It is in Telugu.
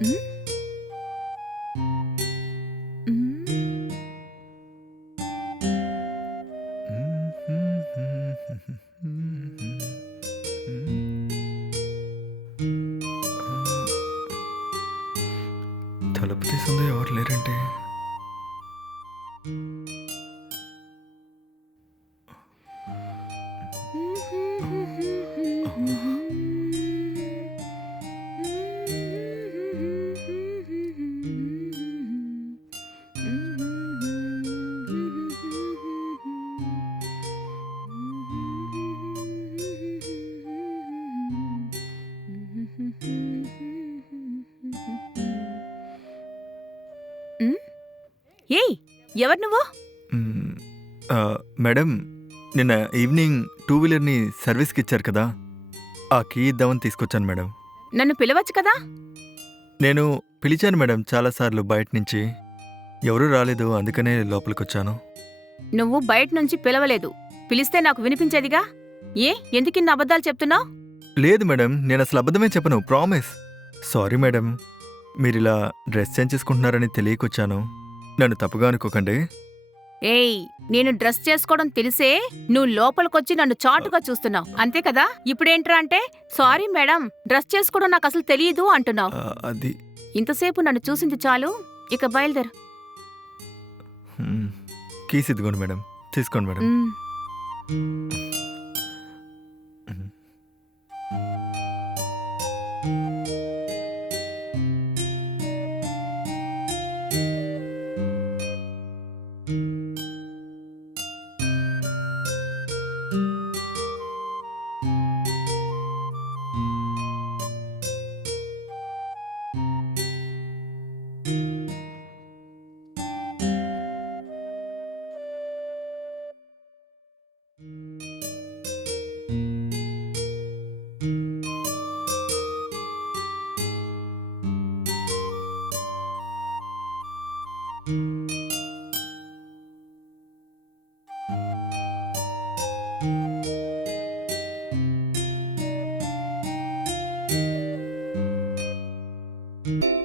హ్మ్? హ్మ్. తలుపు తీసిందో ఎవరు లేరంటే. హ్మ్? ఏయ్! ఎవరు నువ్వు? మ్, ఆ, మేడం, నిన్న ఈవినింగ్ టూ వీలర్ని సర్వీస్కి ఇచ్చారు కదా, ఆ కీ ఇద్దామని తీసుకొచ్చాను మేడం. నన్ను పిలవచ్చు కదా? నేను పిలిచాను మేడం చాలాసార్లు బయట నుంచి. ఎవరూ రాలేదు, అందుకనే లోపలికొచ్చాను. నువ్వు బయట నుంచి పిలవలేదు. పిలిస్తే నాకు వినిపించేదిగా? ఏ ఎందుకిన్ని అబద్ధాలు చెప్తున్నావు? లేదు మేడం, నేను అసలు అబద్ధమే చెప్పను, ప్రామిస్. సారీ మేడం, మీరిలా డ్రెస్ చేంజ్ చేసుకుంటున్నారని తెలియకొచ్చాను. నన్ను తప్పుగా అనుకోకండి. ఏయ్! నేను డ్రెస్ చేసుకోవడం తెలిసే నువ్వు లోపలికొచ్చి నన్ను చాటుగా చూస్తున్నావు. అంతే కదా? ఇప్పుడేంట్రా అంటే, సారీ మేడం, డ్రెస్ చేసుకోవడం నాకసలు తెలీదు అంటున్నావు. అది ఇంతసేపు నన్ను చూసింది చాలు. ఇక బయలుదేరు. కీస్ ఇదిగోండి మేడం, తీసుకోండి మేడం. ఉమ్. మ్.